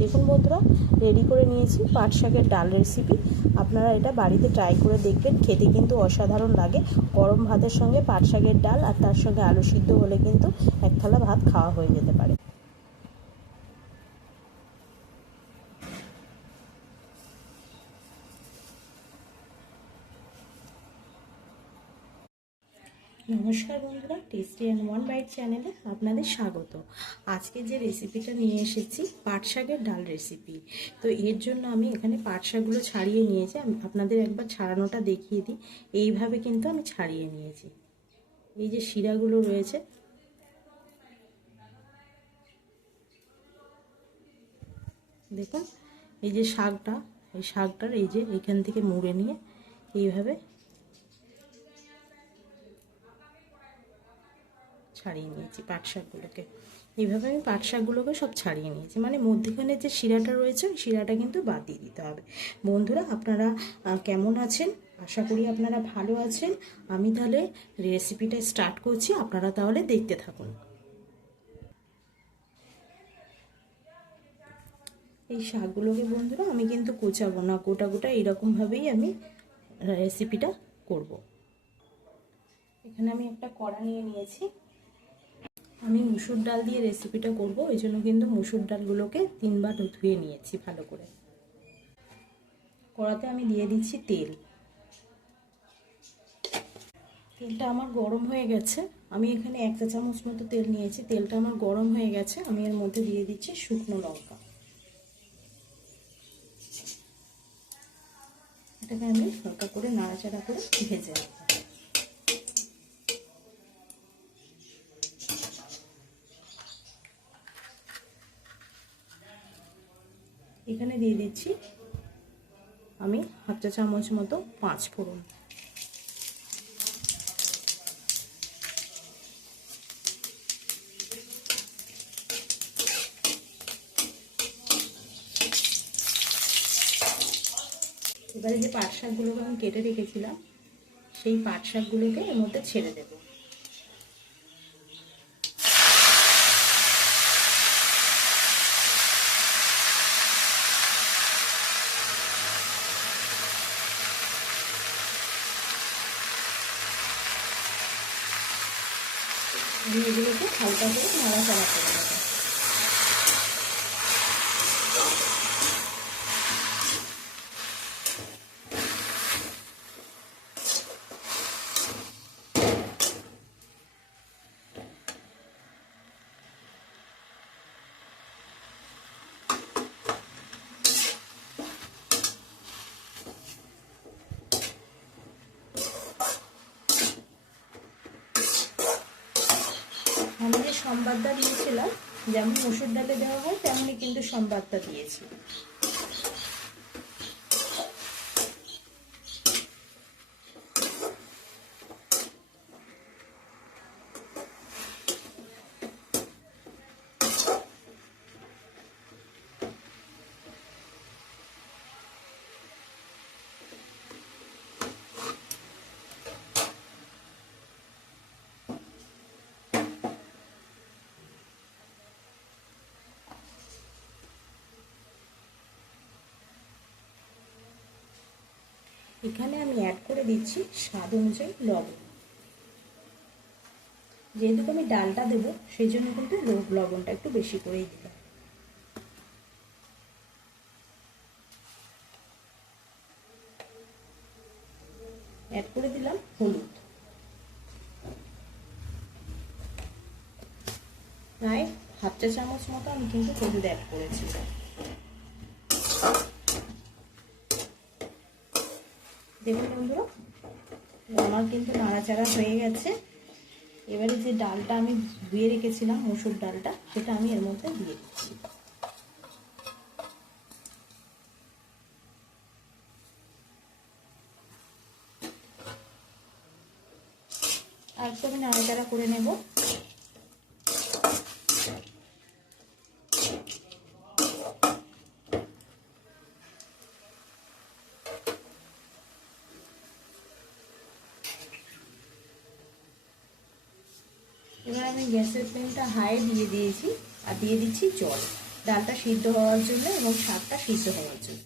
দেখুন বন্ধুরা রেডি করে নিয়েছি পাট শাকের ডাল রেসিপি আপনারা এটা বাড়িতে ট্রাই করে দেখবেন, খেতে কিন্তু অসাধারণ লাগে। গরম ভাতের সঙ্গে পাট শাকের ডাল আর তার সঙ্গে আলু সিদ্ধ হলে কিন্তু এক থালা ভাত খাওয়া হয়ে যেতে পারে। নমস্কার বন্ধুরা টেস্টি অ্যান্ড ওয়ান বাইট চ্যানেলে আপনাদের স্বাগত। আজকে যে রেসিপিটা নিয়ে এসেছি, পাট শাকের ডাল রেসিপি তো এর জন্য আমি এখানে পাট শাকগুলো ছাড়িয়ে নিয়েছি। আমি আপনাদের একবার ছাড়ানোটা দেখিয়ে দিই। এইভাবে কিন্তু আমি ছাড়িয়ে নিয়েছি। এই যে শিরাগুলো রয়েছে। দেখুন, এই যে শাকটা, এই শাকটার এই যে এখান থেকে মুড়ে নিয়ে এইভাবে ছাড়িয়ে নিয়েছি পাট শাকগুলোকে এইভাবে আমি পাট শাকগুলোকে সব ছাড়িয়ে নিয়েছি। মানে মধ্যখানে যে শিরাটা রয়েছে, ওই শিরাটা কিন্তু বাদ দিয়ে দিতে হবে। বন্ধুরা, আপনারা কেমন আছেন? আশা করি আপনারা ভালো আছেন। আমি তাহলে রেসিপিটা স্টার্ট করছি। আপনারা তাহলে দেখতে থাকুন। এই শাকগুলোকে বন্ধুরা, আমি কিন্তু কোচাবো না। গোটা গোটা এইরকমভাবেই আমি রেসিপিটা করব। এখানে আমি একটা কড়া নিয়ে নিয়েছি। আমি মুসুর ডাল দিয়ে রেসিপিটা করব, ওই জন্য কিন্তু মুসুর ডালগুলোকে তিনবার ধুয়ে নিয়েছি ভালো করে। কড়াতে আমি দিয়ে দিচ্ছি তেল। তেলটা আমার গরম হয়ে গেছে। আমি এখানে এক চা চামচ মতো তেল নিয়েছি। তেলটা আমার গরম হয়ে গেছে। আমি এর মধ্যে দিয়ে দিচ্ছি শুকনো লঙ্কা। এটাকে আমি হালকা করে নাড়াচাড়া করে ভেজে নেব। এখানে দিয়ে দিচ্ছি আমি হাফ চা চামচ মতো পাঁচ ফোড়ন। এবারে যে পাট শাকগুলোকে আমি কেটে রেখেছিলাম, সেই পাট শাকগুলোকে এর মধ্যে ছেড়ে দেবো। আমি এগুলোকে হালকা করে নাড়াচাড়া করে নেব আমি যে সম্বাদটা দিয়েছিলাম। যেমন মুসুর ডালে দেওয়া হয় তেমনি কিন্তু সম্বাদটা দিয়েছি। এখানে আমি অ্যাড করে দিচ্ছি স্বাদ অনুযায়ী লবণ। যেহেতু আমি ডালটা দেবো সেই জন্য কিন্তু লবণটা একটু বেশি করেই দিলাম অ্যাড করে দিলাম হলুদ। প্রায় হাফ চা চামচ মতো আমি কিন্তু হলুদ অ্যাড করেছি। আমার কিন্তু নাড়াচাড়া হয়ে গেছে। এবারে যে ডালটা আমি ধুয়ে রেখেছিলাম, মসুর ডালটা, সেটা আমি এর মধ্যে দিয়ে দিচ্ছি। আর একটু আমি নাড়াচাড়া করে নেব। এবার আমি গ্যাসের ফ্লেমটা হাই দিয়ে দিয়েছি আর দিয়ে দিচ্ছি জল। ডালটা সিদ্ধ হওয়ার জন্য এবং শাকটা সিদ্ধ হওয়ার জন্য।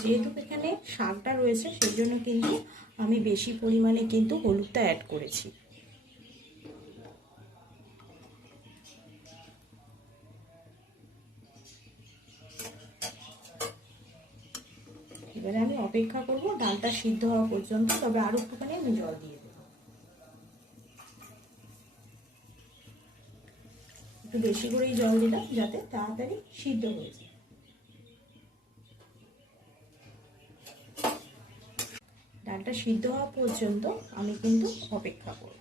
যেহেতু এখানে শাকটা রয়েছে, সেই জন্য কিন্তু আমি বেশি পরিমাণে কিন্তু হলুদটা অ্যাড করেছি। এবারে আমি অপেক্ষা করব ডালটা সিদ্ধ হওয়া পর্যন্ত, তবে আরও একটুখানি আমি জল দিয়ে দেবো। একটু বেশি করেই জল দিলাম যাতে তাড়াতাড়ি সিদ্ধ হয়ে যায়। ডালটা সিদ্ধ হওয়া পর্যন্ত আমি কিন্তু অপেক্ষা করব।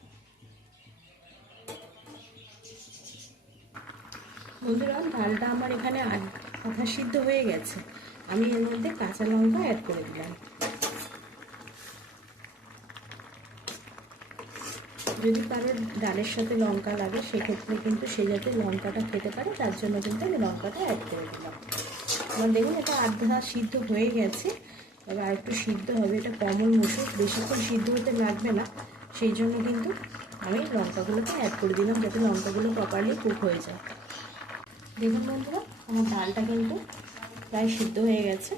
বন্ধুরা, ডালটা আমার এখানে আধা সিদ্ধ হয়ে গেছে। আমি এর মধ্যে কাঁচা লঙ্কা অ্যাড করে দিলাম। যদি কারোর ডালের সাথে লঙ্কা লাগে, সেক্ষেত্রে কিন্তু সে যাতে লঙ্কাটা খেতে পারে, তার জন্য কিন্তু আমি লঙ্কাটা অ্যাড করে দিলাম। আমার দেখুন, এটা আধা সিদ্ধ হয়ে গেছে। এবার আর একটু সিদ্ধ হবে। এটা কমন মুসুর, বেশিক্ষণ সিদ্ধ হতে লাগবে না। সেই জন্য কিন্তু আমি লঙ্কাগুলোকে অ্যাড করে দিলাম, যাতে লঙ্কাগুলো প্রপারলি কুক হয়ে যায়। দেখুন বন্ধুরা, আমার ডালটা কিন্তু প্রায় সিদ্ধ হয়ে গেছে।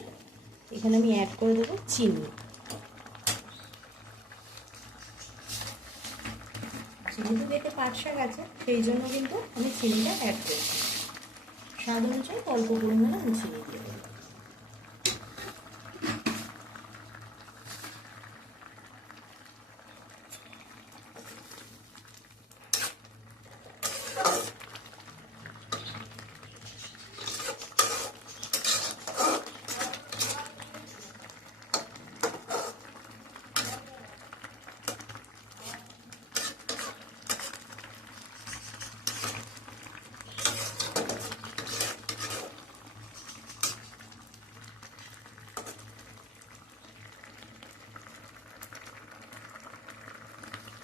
এখানে আমি অ্যাড করে দেবো চিনি। যেহেতু এতে পাট শাক আছে, সেই জন্য কিন্তু আমি চিনিটা অ্যাড করছি। স্বাদ অনুযায়ী অল্প পরিমাণে আমি চিনি দিয়ে দেবো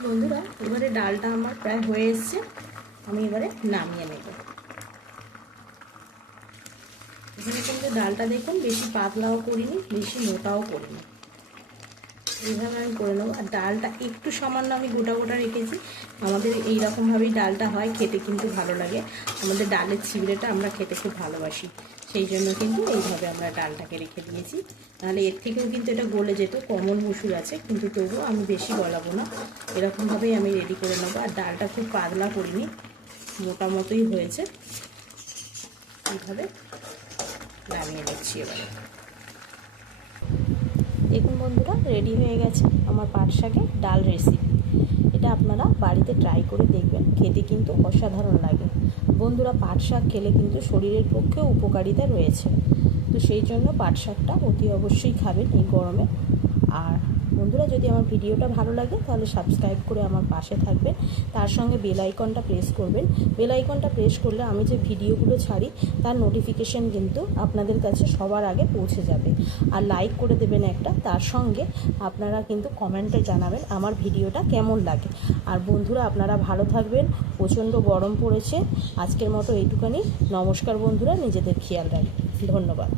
বন্ধুরা, এবারে ডালটা আমার প্রায় হয়ে এসছে। আমি এবারে নামিয়ে নেব। এখানে কিন্তু ডালটা দেখুন, বেশি পাতলাও করিনি, বেশি মোটাও করিনি। এইভাবে আমি করে নেব। আর ডালটা একটু সামান্য আমি গোটা গোটা রেখেছি। আমাদের এইরকমভাবেই ডালটা হয়, খেতে কিন্তু ভালো লাগে। আমাদের ডালের চিবড়েটা আমরা খেতে খুব ভালোবাসি। সেই জন্য কিন্তু এইভাবে আমরা ডালটাকে রেখে দিয়েছি। নাহলে এর থেকেও কিন্তু এটা গলে যেত, কমন মুসুর আছে, কিন্তু তবুও আমি বেশি গলাবো না। এরকমভাবেই আমি রেডি করে নেব। আর ডালটা খুব পাতলা করিনি, মোটা মতোই হয়েছে। এইভাবে নামিয়ে নিচ্ছি এবারে। দেখুন বন্ধুরা রেডি হয়ে গেছে আমার পাট শাকের ডাল রেসিপি এটা আপনারা বাড়িতে ট্রাই করে দেখবেন। খেতে কিন্তু অসাধারণ লাগে। বন্ধুরা পাট শাক খেলে কিন্তু শরীরের পক্ষে উপকারিতা রয়েছে। তো সেই জন্য পাট শাকটা অতি অবশ্যই খাবেন এই গরমে। আর বন্ধুরা, যদি আমার ভিডিওটা ভালো লাগে, তাহলে সাবস্ক্রাইব করে আমার পাশে থাকবেন। তার সঙ্গে বেল আইকনটা প্রেস করবেন। বেল আইকনটা প্রেস করলে আমি যে ভিডিওগুলো ছাড়ি, তার নোটিফিকেশন কিন্তু আপনাদের কাছে সবার আগে পৌঁছে যাবে। আর লাইক করে দেবেন একটা, তার সঙ্গে আপনারা কিন্তু কমেন্টে জানাবেন আমার ভিডিওটা কেমন লাগে। আর বন্ধুরা, আপনারা ভালো থাকবেন, প্রচণ্ড গরম পড়েছে। আজকের মতো এইটুখানি। নমস্কার বন্ধুরা, নিজেদের খেয়াল রাখবেন। ধন্যবাদ।